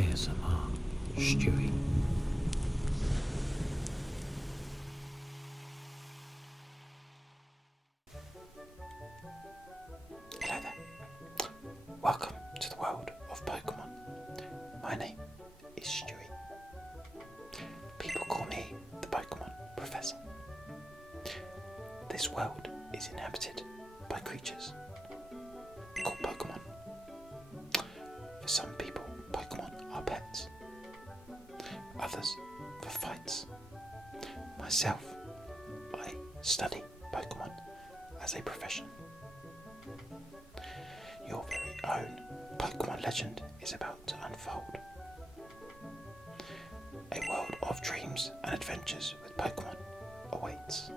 ASMR Stewie. Hello there. Welcome to the world of Pokemon. My name is Stewie. People call me the Pokemon Professor. This world is inhabited by creatures called Pokemon. For some people, Pokemon are pets. Others for fights. Myself, I study Pokemon as a profession. Your very own Pokemon legend is about to unfold. A world of dreams and adventures with Pokemon awaits.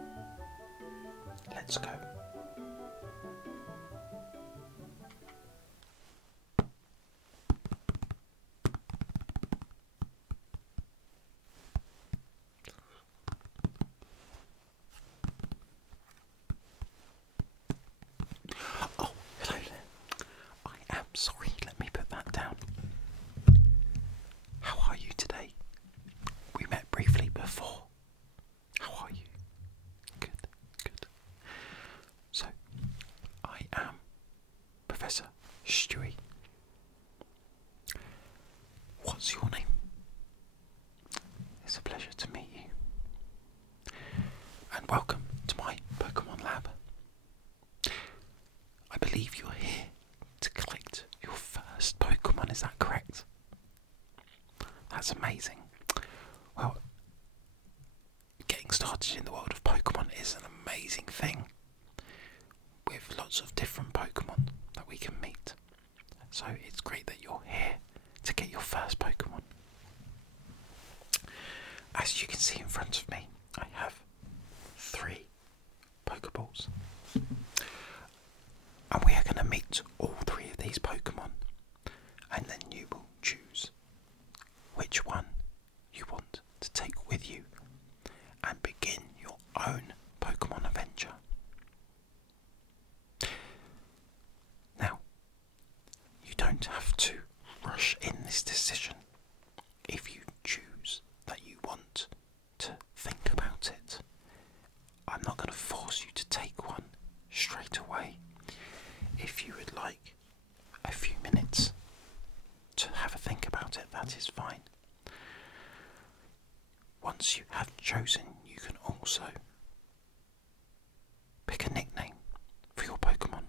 Let's go. Oh, hello there. I am sorry, let me put that down. How are you today? We met briefly before. How are you? Good, good. So, I am Professor Stewie. What's your name? It's a pleasure to meet you. And welcome to my Pokemon lab. I believe you're here to collect your first Pokemon, is that correct? That's amazing. Well, getting started in the world of Pokemon is an amazing thing, with lots of different Pokemon that we can meet. So it's great that you're here to get your first Pokemon. As you can see in front of me, I have 3 Pokeballs. And we are going to meet all 3 of these Pokemon, and then you will choose which one you want to take with you and begin your own Pokemon adventure. Now, you don't have to rush in this decision. If you choose that you want to think about it, I'm not going to force you to take one straight away. If you would like a few minutes to have a think about it, that is fine. Once you have chosen, you can also pick a nickname for your Pokemon.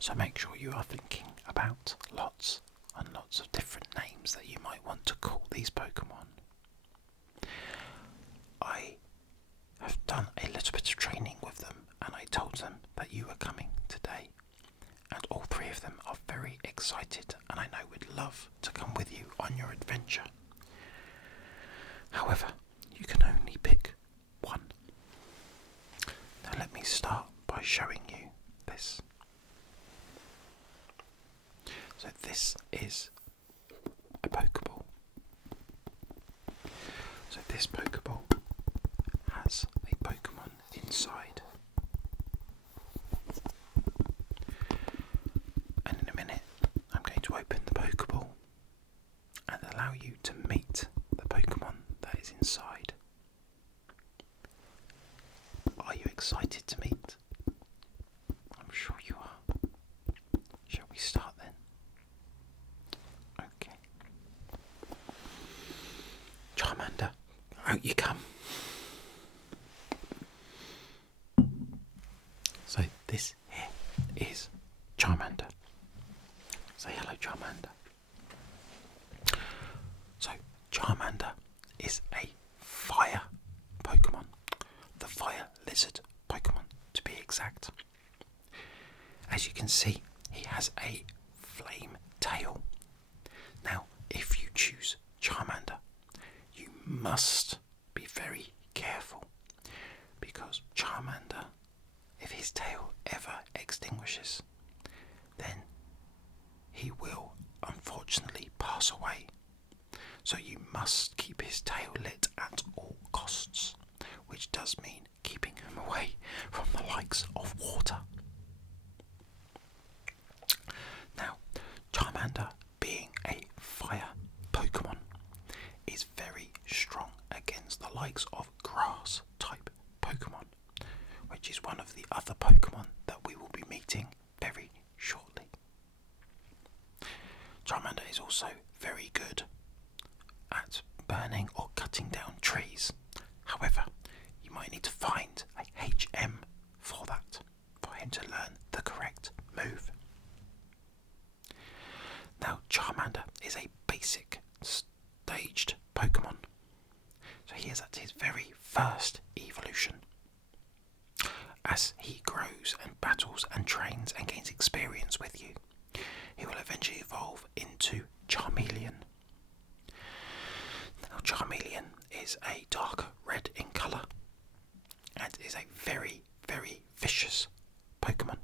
So make sure you are thinking about lots and lots of different names that you might want to call these Pokemon. I have done a little bit of training with them, and I told them that you were coming today, and all 3 of them are very excited and I know would love to come with you on your adventure. However, you can only pick one. Now let me start by showing you this. So this is a Pokeball. So this Pokeball has a Pokemon inside. And in a minute, I'm going to open the Pokeball and allow you to meet the Pokemon that is inside. Are you excited to meet? I'm sure you are. Shall we start then? Okay. Charmander, out you come. So this here is Charmander. Say hello, Charmander. So Charmander is a fire Pokemon. The fire lizard Pokemon, to be exact. As you can see, he has a flame tail. Now, if you choose Charmander, you must be very careful, because Charmander, if his tail ever extinguishes, then he will unfortunately pass away. So you must keep his tail lit at all costs, which does mean keeping him away from the likes of water. Now, Charmander, which is one of the other Pokemon that we will be meeting very shortly. Charmander is also very good at burning or cutting down trees. However, you might need to find a HM for that, for him to learn the correct move. Now, Charmander is a basic staged Pokemon. So he is at his very first evolution. As he grows and battles and trains and gains experience with you, he will eventually evolve into Charmeleon. Now, Charmeleon is a darker red in colour and is a very, very vicious Pokemon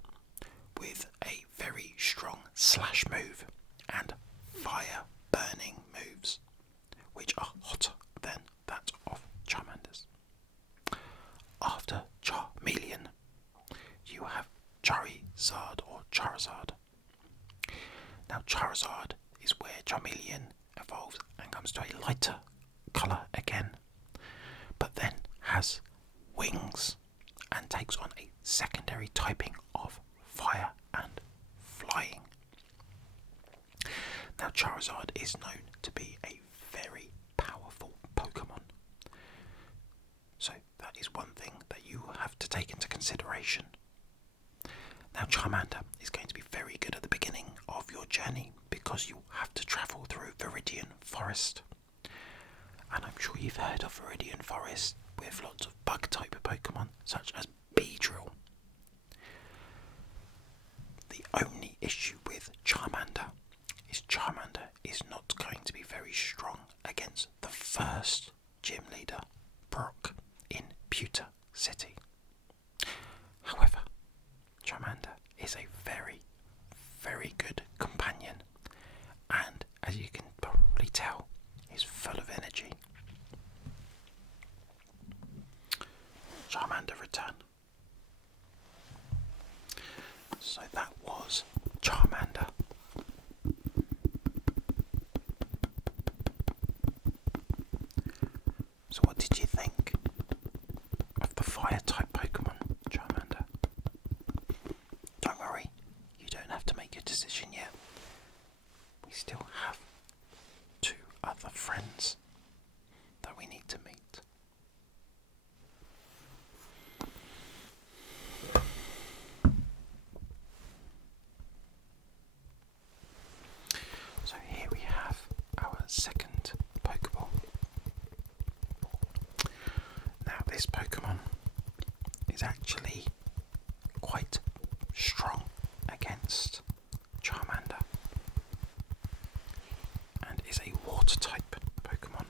with a very strong slash move and fire burning moves, which are hotter than that of Charmander's. After Charmeleon, you have Charizard or Charizard. Now, Charizard is where Charmeleon evolves and comes to a lighter colour again, but then has wings and takes on a secondary typing of fire and flying. Now, Charizard is known to be a very powerful Pokemon, so that is one thing that you have to take into consideration. Now, Charmander is going to be very good at the beginning of your journey because you have to travel through Viridian Forest. And I'm sure you've heard of Viridian Forest with lots of bug-type Pokemon such as Beedrill. The only issue with Charmander is not going to be very strong against the first gym leader, Brock, in Pewter City. However, Charmander is a very, very good companion, and as you can probably tell, is full of energy. Charmander return. So that was Charmander. So what did you think of the fire type Pokemon, Charmander? Don't worry, you don't have to make your decision yet. We still have 2 other friends that we need to meet. So here we have our second Pokeball. Now, this Pokemon is actually quite strong against Charmander and is a water type Pokemon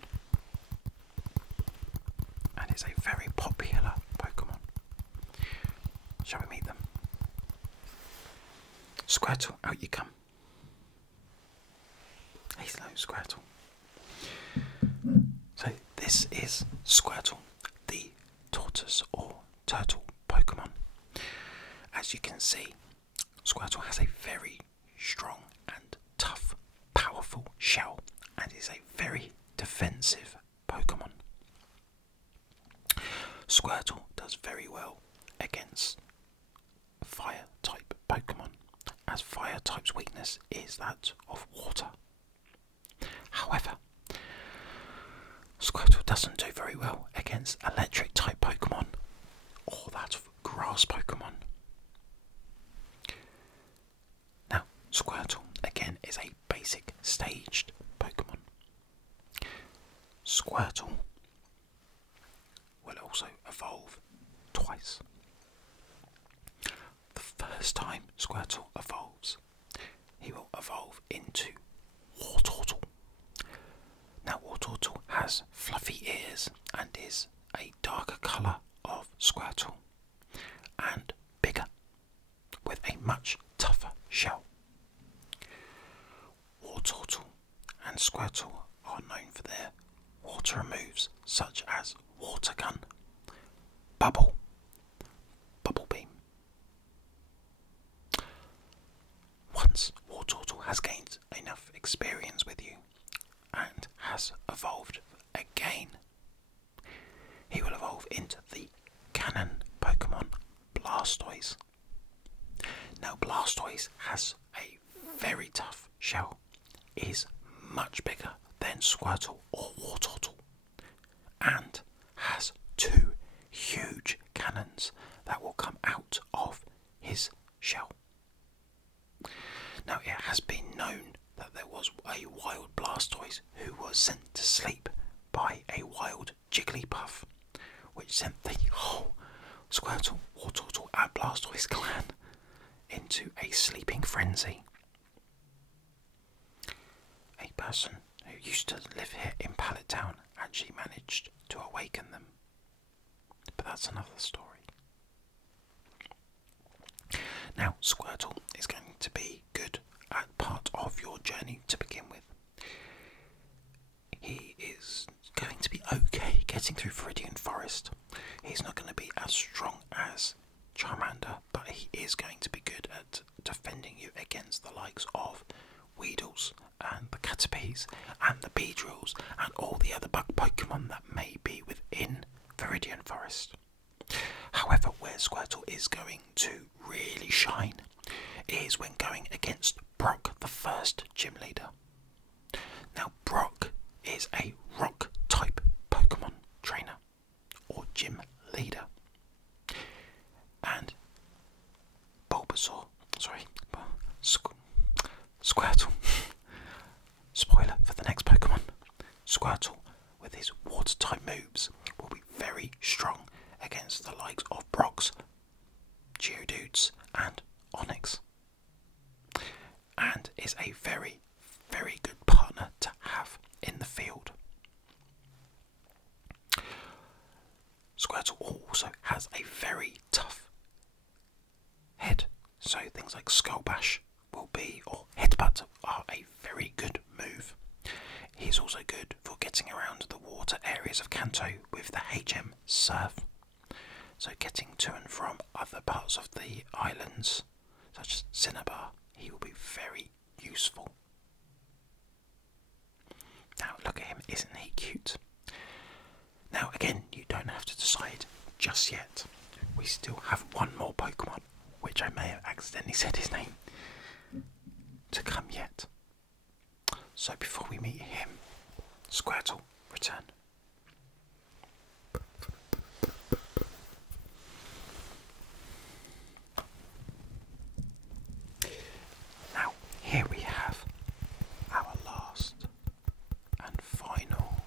and is a very popular Pokemon. Shall we meet them? Squirtle, out you come. Hello, Squirtle. So this is Squirtle, the tortoise or turtle Pokemon. As you can see, Squirtle has a very strong and tough, powerful shell and is a very defensive Pokemon. Squirtle does very well against fire type Pokemon, as fire type's weakness is that of water. However, Squirtle doesn't do very well against electric type Pokemon or that of grass Pokemon. Now, Squirtle again is a basic staged Pokemon. Squirtle will also evolve twice. The first time Squirtle evolves, he will evolve into Wartortle. Now, Wartortle has fluffy ears and is a darker colour of Squirtle and bigger, with a much tougher shell. Wartortle and Squirtle are known for their water moves such as Water Gun, Bubble, Bubble Beam. Once Wartortle has gained enough experience with you and has evolved again, he will evolve into the cannon Pokemon Blastoise has a very tough shell, is much bigger than Squirtle or Wartortle, and has 2 huge cannons that will come out of his shell. Now, it has been known that there was a wild Blastoise who was sent to sleep by a wild Jigglypuff, which sent the whole Squirtle, Wartortle and Blastoise clan into a sleeping frenzy. A person who used to live here in Pallet Town actually managed to awaken them. But that's another story. Now, Squirtle is going to be good at part of your journey to begin with. He is going to be okay getting through Viridian Forest. He's not going to be as strong as Charmander, but he is going to be good at defending you against the likes of Weedles and the Caterpies and the Beedrills and all the other bug Pokemon that may be within Viridian Forest. However, where Squirtle is going to really shine is when going against Brock, the first gym leader. Now, Brock is a rock type Pokemon trainer or gym leader, and Squirtle, spoiler for the next Pokemon, Squirtle with his water type moves will be very strong against the likes of Brock's, Geodudes and Onix, and is a very, very good partner to have in the field. Squirtle also has a very tough head, so things like Skull Bash will be, or Headbutt are a very good move. He's also good for getting around the water areas of Kanto with the HM Surf, so getting to and from other parts of the islands, such as Cinnabar, he will be very useful. Now look at him, isn't he cute? Now again, you don't have to decide just yet. We still have one more Pokemon, which I may have accidentally said his name, to come yet. So before we meet him, Squirtle, return. Now, here we have our last and final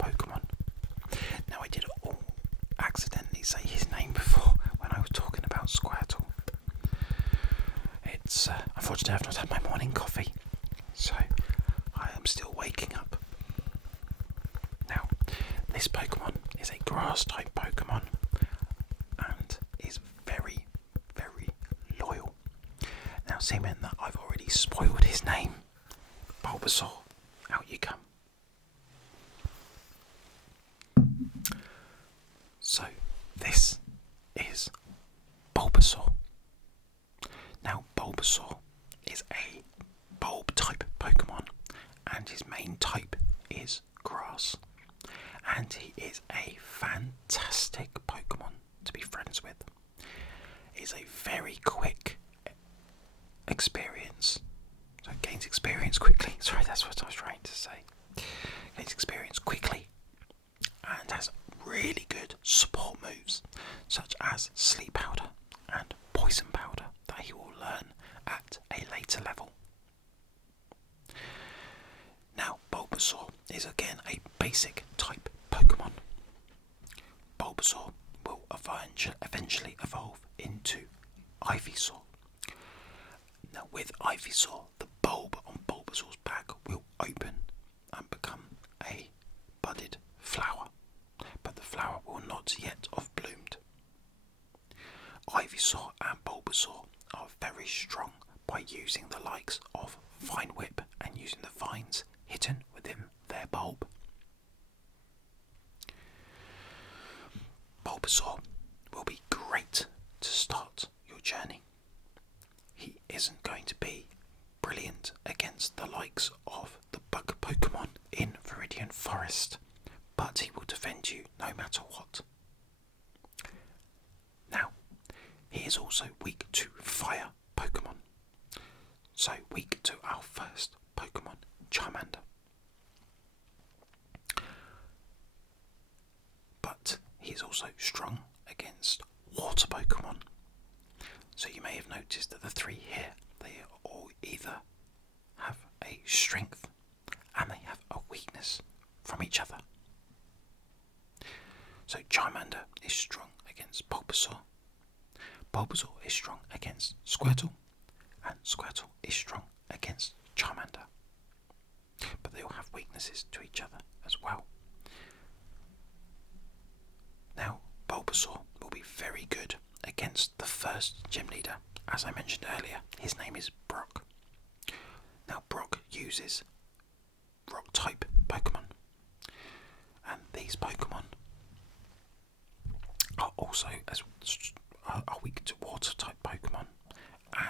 Pokemon. Now, I did all accidentally say his name before when I was talking about Squirtle. It's unfortunately I've not had my morning coffee, so I am still waking up. Now, this Pokemon is a grass type Pokemon and is very, very loyal. Now, seeming that I've already spoiled his name, Bulbasaur, out you come. So, this is Bulbasaur. Now, Bulbasaur is a bulb type Pokemon, and his main type is grass. And he is a fantastic Pokemon to be friends with. He's a very quick experience. So it gains experience quickly. Sorry, that's what I was trying to say. Gains experience quickly and has really good support moves, such as Sleep Powder and Poison Powder that he will learn at a later level. Now, Bulbasaur is again a basic type Pokemon. Bulbasaur will eventually evolve into Ivysaur. Now, with Ivysaur, the bulb on Bulbasaur's back will open and become a budded flower, but the flower will not yet have bloomed. Ivysaur and Bulbasaur are very strong by using the likes of Vine Whip and using the vines hidden within their bulb. Bulbasaur will be great to start your journey. He isn't going to be brilliant against the likes of the bug Pokemon in Viridian Forest, but he will defend you no matter what. Now, he is also weak to fire Pokemon. So weak to our first Pokemon, Charmander. But he is also strong against water Pokemon. So you may have noticed that the three here, they all either have a strength and they have a weakness from each other. So Charmander is strong against Bulbasaur. Bulbasaur is strong against Squirtle. And Squirtle is strong against Charmander. But they all have weaknesses to each other as well. Now, Bulbasaur will be very good against the first gym leader. As I mentioned earlier, his name is Brock. Now, Brock uses rock type Pokemon. And these Pokemon are also are weak to water type Pokemon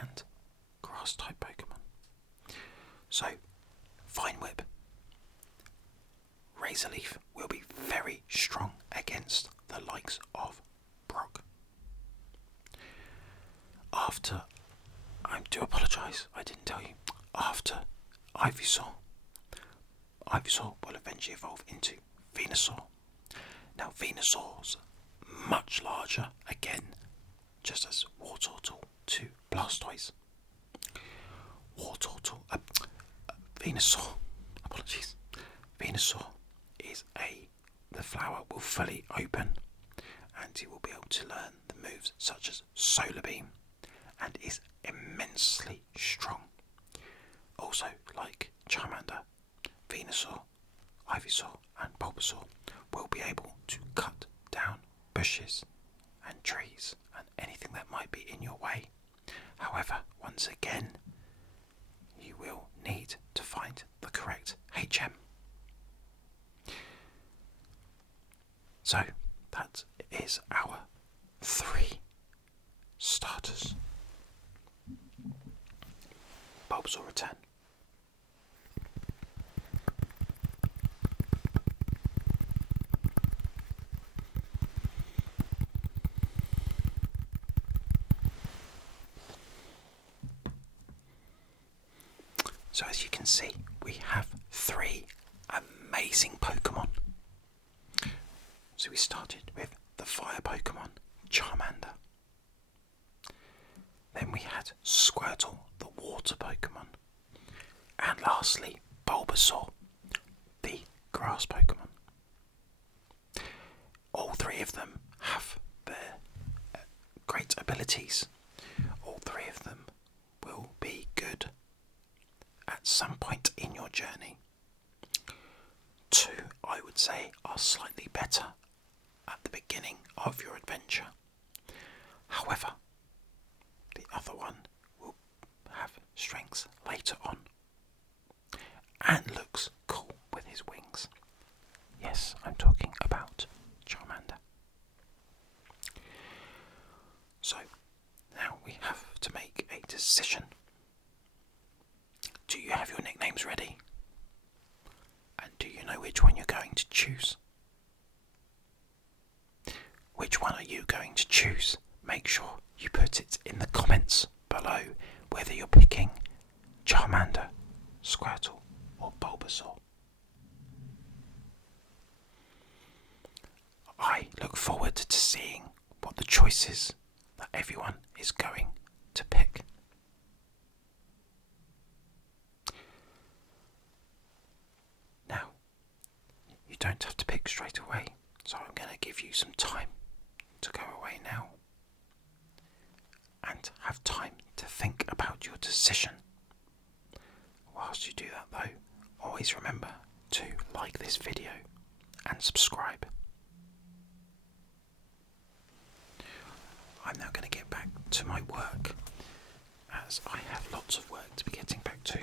and grass type Pokemon. So, Vine Whip, Razor Leaf will be very strong against the likes of Brock. After, I do apologise, I didn't tell you, after Ivysaur will eventually evolve into Venusaur. Now Venusaur's much larger, again, just as Wartortle to Blastoise. Venusaur, apologies. Venusaur is the flower will fully open and he will be able to learn the moves such as Solar Beam and is immensely strong. Also, like Charmander, Venusaur, Ivysaur and Bulbasaur will be able to cut down bushes and trees and anything that might be in your way. However, once again, you will need to find the correct HM. So, that is our 3 starters. Bulbasaur return. So as you can see, we have 3 amazing Pokemon. So we started with the fire Pokemon, Charmander. Then we had Squirtle, the water Pokemon. And lastly, Bulbasaur, the grass Pokemon. All 3 of them have their great abilities. All 3 of them will be good at some point in your journey. 2, I would say, are slightly better at the beginning of your adventure. However, the other one will have strengths later on and looks cool with his wings. Yes, I'm talking about Charmander. So, now we have to make a decision. Do you have your nicknames ready? And do you know which one you're going to choose? Which one are you going to choose? Make sure you put it in the comments below whether you're picking Charmander, Squirtle or Bulbasaur. I look forward to seeing what the choices that everyone is going to pick. Now, you don't have to pick straight away, so I'm going to give you some time to go away now and have time to think about your decision. Whilst you do that though, always remember to like this video and subscribe. I'm now going to get back to my work as I have lots of work to be getting back to.